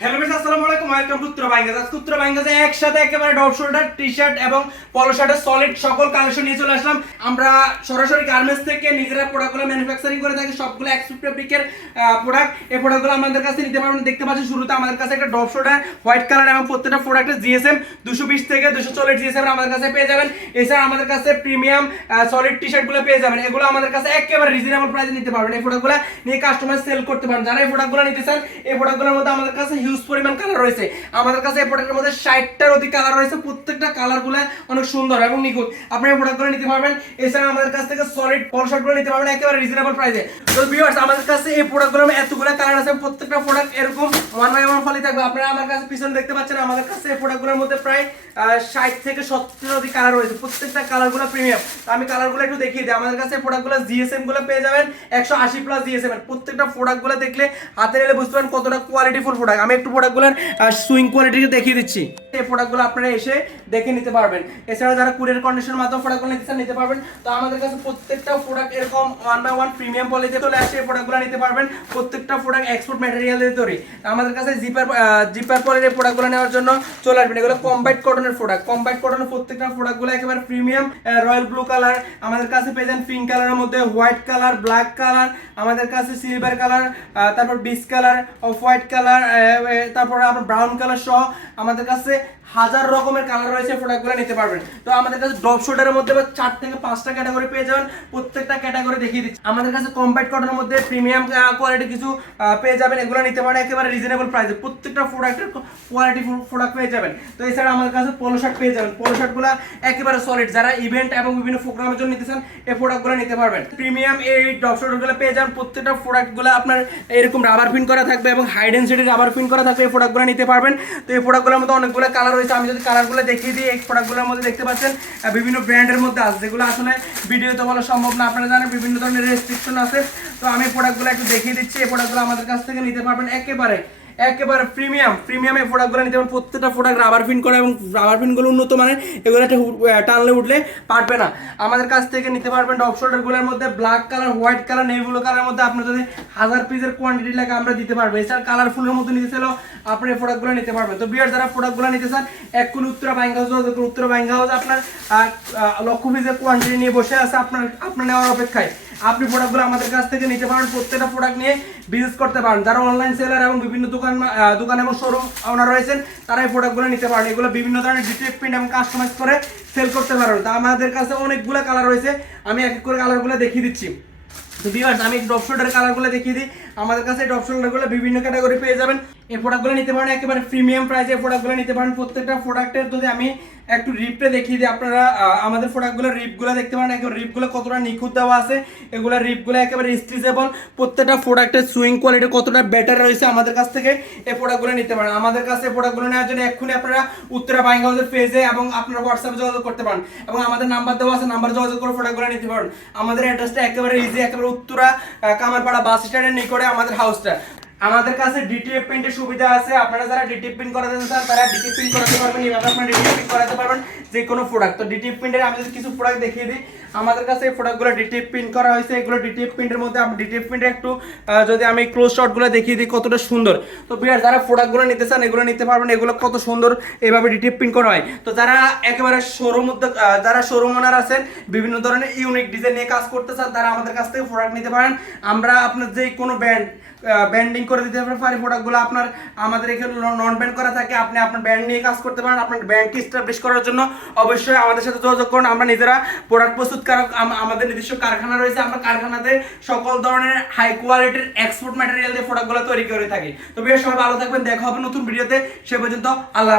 Hello miss আসসালামু আলাইকুম welcome to উত্তর বাইঙ্গাজে একসাথে একেবারে ডপ শোল্ডার টি শার্ট এবং পলো শার্টের সলিড সকল কালেকশন নিয়ে চলে আসলাম। আমরা সরাসরি গার্মেন্টস থেকে নিজেরা প্রোডাক্টগুলো ম্যানুফ্যাকচারিং করে থাকি, সবগুলো এক্সপোর্ট ফেব্রিকের প্রোডাক্ট এই প্রোডাক্টগুলো আমাদের কাছে নিতে পারবেন। দেখতে পাচ্ছেন শুরুতে আমাদের কাছে একটা ডপ শোল্ডার হোয়াইট কালার এবং প্রত্যেকটা প্রোডাক্টের জিএসএম দুশো বিশ থেকে দুশো চল্লিশ জিএসএম আমাদের কাছে পেয়ে যাবেন। এছাড়া আমাদের কাছে প্রিমিয়াম সলিড টি শার্টগুলো পেয়ে যাবেন। এগুলো আমাদের কাছে একেবারে রিজনেবল প্রাইসে নিতে পারবেন। এই প্রোডাক্টগুলো নিয়ে কাস্টমার সেল করতে পারেন। যারা এই প্রোডাক্টগুলো নিতে চান, এই প্রোডাক্টগুলোর মধ্যে আমাদের কাছে হিউজ পরিমাণ কালার রয়েছে। আমাদের কাছে এই প্রোডাক্টের মধ্যে ষাটটার অধিক কালার রয়েছে। প্রত্যেকটা কালারগুলো অনেক সুন্দর এবং নিখুঁত। আপনি এই প্রোডাক্টগুলো নিতে পারবেন। এছাড়া আমাদের কাছ থেকে সলিড পল শার্টগুলো নিতে পারবেন একেবারে রিজনেবল প্রাইসে তো ভিউয়ার্স আমাদের কাছে এই প্রোডাক্টগুলোর এতগুলো কালার আছে প্রত্যেকটা প্রোডাক্ট এরকম ওয়ান বাই ওয়ান ফলি থাকবে। আপনারা আমার কাছে পিছনে দেখতে পাচ্ছেন, আমাদের কাছে এই প্রোডাক্টগুলোর মধ্যে প্রায় ষাট থেকে সত্তর অধিক কালার রয়েছে। প্রত্যেকটা কালারগুলো প্রিমিয়াম তো আমি কালারগুলো একটু দেখিয়ে দিই। আমাদের কাছে প্রোডাক্টগুলো জিএসএমগুলো পেয়ে যাবেন একশো আশি প্লাস জিএসএম প্রত্যেকটা প্রোডাক্টগুলো দেখলে হাতে নিলে বুঝতে পারেন কতটা কোয়ালিটিফুল প্রোডাক্ট আমি একটু প্রোডাক্টগুলোর সুইং কোয়ালিটি দেখিয়ে দিচ্ছি। এই প্রোডাক্টগুলো আপনারা এসে দেখে নিতে পারবেন। এছাড়া যারা কুরিয়ার কন্ডিশনের মাধ্যমে প্রোডাক্টগুলো নিতে নিতে পারবেন। তো আমাদের কাছে প্রত্যেকটা প্রোডাক্ট এরকম ওয়ান বাই ওয়ান প্রিমিয়াম পলিতে চলে আসে এই প্রোডাক্টগুলো নিতে পারবেন। প্রত্যেকটা প্রোডাক্ট এক্সপোর্ট ম্যাটেরিয়াল দিয়ে তৈরি আমাদের কাছে জিপার জিপার পলের এই প্রোডাক্টগুলো নেওয়ার জন্য চলে আসবেন। এগুলো কম্বাইট কটনের প্রোডাক্ট কম্বাইট কটনের প্রত্যেকটা প্রোডাক্টগুলো একেবারে প্রিমিয়াম রয়্যাল ব্লু কালার আমাদের কাছে পেয়ে যান পিঙ্ক কালারের মধ্যে হোয়াইট কালার ব্ল্যাক কালার আমাদের কাছে সিলভার কালার তারপর beige colour off white colour তারপর আবার ব্রাউন কালার সহ আমাদের কাছে হাজার রকমের কালার রয়েছে প্রোডাক্টগুলো নিতে পারবেন। তো আমাদের কাছে ডপ শোল্ডারের মধ্যে চার থেকে পাঁচটা ক্যাটাগরি পেয়ে যাবেন। প্রত্যেকটা ক্যাটাগরি দেখিয়ে দিচ্ছি। আমাদের কাছে কম্প্যাক্ট কটনের মধ্যে প্রিমিয়াম কোয়ালিটি কিছু পেয়ে যাবেন। এগুলো নিতে পারেন একেবারে রিজনেবল প্রাইসে প্রত্যেকটা প্রোডাক্টের কোয়ালিটি প্রোডাক্ট পেয়ে যাবেন। তো এছাড়া আমাদের কাছে পোলো শার্ট পেয়ে যাবেন। পোলো শার্টগুলো একেবারে সলিড যারা ইভেন্ট এবং বিভিন্ন প্রোগ্রামের জন্য নিতে চান, এই প্রোডাক্টগুলো নিতে পারবেন। প্রিমিয়াম এই ডপ শোল্ডারগুলো পেয়ে যাবেন। প্রত্যেকটা প্রোডাক্টগুলো আপনার এরকম রাবার পিন করা থাকবে এবং হাই ডেন্সিটি রাবার পিন করা থাকবে, এই প্রোডাক্টগুলো নিতে পারবেন। তো এই প্রোডাক্টগুলোর মধ্যে অনেকগুলো কালার রয়েছে। আমি যদি কালারগুলো দেখিয়ে দিই, এই প্রোডাক্টগুলোর মধ্যে দেখতে পাচ্ছেন বিভিন্ন ব্র্যান্ডের মধ্যে আছে। যেগুলো আসলে ভিডিওতে বলা সম্ভব না। আপনারা জানেন বিভিন্ন ধরনের রেস্ট্রিকশন আছে। তো আমি প্রোডাক্টগুলো একটু দেখিয়ে দিচ্ছি। এই প্রোডাক্টগুলো আমাদের কাছ থেকে নিতে পারবেন একেবারে একেবারে প্রিমিয়াম প্রিমিয়াম প্রোডাক্টগুলো নিতে পারেন প্রত্যেকটা প্রোডাক্ট রাবার ফিন করা এবং রাবার ফিনগুলো উন্নত মানের, এগুলো একটা টানলে, উঠলে পারবে না। আমাদের কাছ থেকে নিতে পারবেন ডপ শোল্ডারগুলোর মধ্যে ব্ল্যাক কালার হোয়াইট কালার নেভিগুলো কালারের মধ্যে আপনার যদি হাজার পিসের কোয়ান্টিটি লাগে আমরা দিতে পারব। এছাড়া কালারফুলের মধ্যে নিতে চাইলেও আপনি এই প্রোডাক্টগুলো নিতে পারবেন। তো বিয়ার যারা প্রোডাক্টগুলো নিতে চান এক কোন Uttara buying house Uttara buying house আপনার লক্ষ পিসের কোয়ান্টিটি নিয়ে বসে আছে আপনার আপনার নেওয়ার অপেক্ষায়। আপনি প্রোডাক্টগুলো আমাদের কাছ থেকে নিতে পারেন, প্রত্যেকটা প্রোডাক্ট নিয়ে বিজনেস করতে পারেন। যারা অনলাইন সেলার এবং বিভিন্ন দোকান দোকান এবং শোরুম ওনার রয়েছেন, তারা এই প্রোডাক্টগুলো নিতে পারেন। এগুলো বিভিন্ন ধরনের ডিটেল প্রিন্ট এবং কাস্টমাইজ করে সেল করতে পারেন। তা আমাদের কাছে অনেকগুলো কালার রয়েছে। আমি এক এক করে কালারগুলো দেখিয়ে দিচ্ছি। তো ভিউয়ার্স আমি ড্রপ কালারগুলো দেখিয়ে দিই। আমাদের কাছে ড্রপ শোল্ডারগুলো বিভিন্ন ক্যাটাগরি পেয়ে যাবেন। এই প্রোডাক্টগুলো নিতে পারেন, একেবারে প্রিমিয়াম প্রাইসে এই প্রোডাক্টগুলো নিতে পারেন। প্রত্যেকটা প্রোডাক্টের যদি আমি একটু রিপটা দেখিয়ে দিই, আপনারা আমাদের প্রোডাক্টগুলো রিপগুলো দেখতে পারেন। একেবারে রিপগুলো কতটা নিখুঁত দেওয়া আছে, এগুলো রিপগুলো একেবারে স্ট্রিচেবল প্রত্যেকটা প্রোডাক্টের সুইং কোয়ালিটি কতটা বেটার রয়েছে আমাদের কাছ থেকে, এই প্রোডাক্টগুলো নিতে পারেন। আমাদের কাছে এই প্রোডাক্টগুলো নেওয়ার জন্য এক্ষুনি আপনারা উত্তরা বাইং হাউসের পেজে এবং আপনারা হোয়াটসঅ্যাপে যোগাযোগ করতে পারেন। এবং আমাদের নাম্বার দেওয়া আছে নাম্বার যোগাযোগ করে প্রোডাক্টগুলো নিতে পারেন। আমাদের অ্যাড্রেসটা একেবারে ইজি একেবারে উত্তরা কামারপাড়া বাস স্ট্যান্ডের নিকটে আমাদের হাউসটা আমাদের কাছে ডিটিএফ প্রিন্টের সুবিধা আছে। আপনারা যারা ডিটিএফ প্রিন্ট করাতে চান, তারা ডিটিএফ প্রিন্ট করাতে পারবেন। এইভাবে আপনারা ডিটিএফ প্রিন্ট করাতে পারবেন যে কোনো প্রোডাক্ট তো ডিটিএফ প্রিন্টের আমি কিছু প্রোডাক্ট দেখিয়ে দিই আমাদের কাছে এই প্রোডাক্টগুলো ডিটিএফ প্রিন্ট করা হয়েছে। এগুলো ডিটিএফ প্রিন্টের মধ্যে আমি ডিটিএফ প্রিন্টের একটু যদি আমি ক্লোজ শটগুলো দেখিয়ে দিই কতটা সুন্দর। তো বিয়ার যারা প্রোডাক্টগুলো নিতে চান, এগুলো নিতে পারবেন। এগুলো কত সুন্দর এইভাবে ডিটিএফ প্রিন্ট করা হয়। তো যারা একেবারে শোরুম যারা শোরুম ওনার আছেন, বিভিন্ন ধরনের ইউনিক ডিজাইন নিয়ে কাজ করতে চান, তারা আমাদের কাছ থেকে প্রোডাক্ট নিতে পারেন। আমরা আপনার যে কোনো ব্র্যান্ড ব্যান্ডিং করে দিতে পারি প্রোডাক্টগুলো আপনার, আমাদের এখানে নন ব্যান্ড করা থাকে, আপনি আপনার ব্যান্ড নিয়ে কাজ করতে পারেন। আপনার ব্র্যান্ডকে স্টাবলিশ করার জন্য অবশ্যই আমাদের সাথে যোগাযোগ করুন। আমরা নিজেরা প্রোডাক্ট প্রস্তুতকারক আমাদের নিজস্ব কারখানা রয়েছে। আমরা কারখানাতে সকল ধরনের হাই কোয়ালিটির এক্সপোর্ট ম্যাটেরিয়াল দিয়ে প্রোডাক্টগুলো তৈরি করে থাকি। তো বেশ সবাই ভালো থাকবেন। দেখা হবে নতুন ভিডিওতে সে পর্যন্ত আল্লাহ।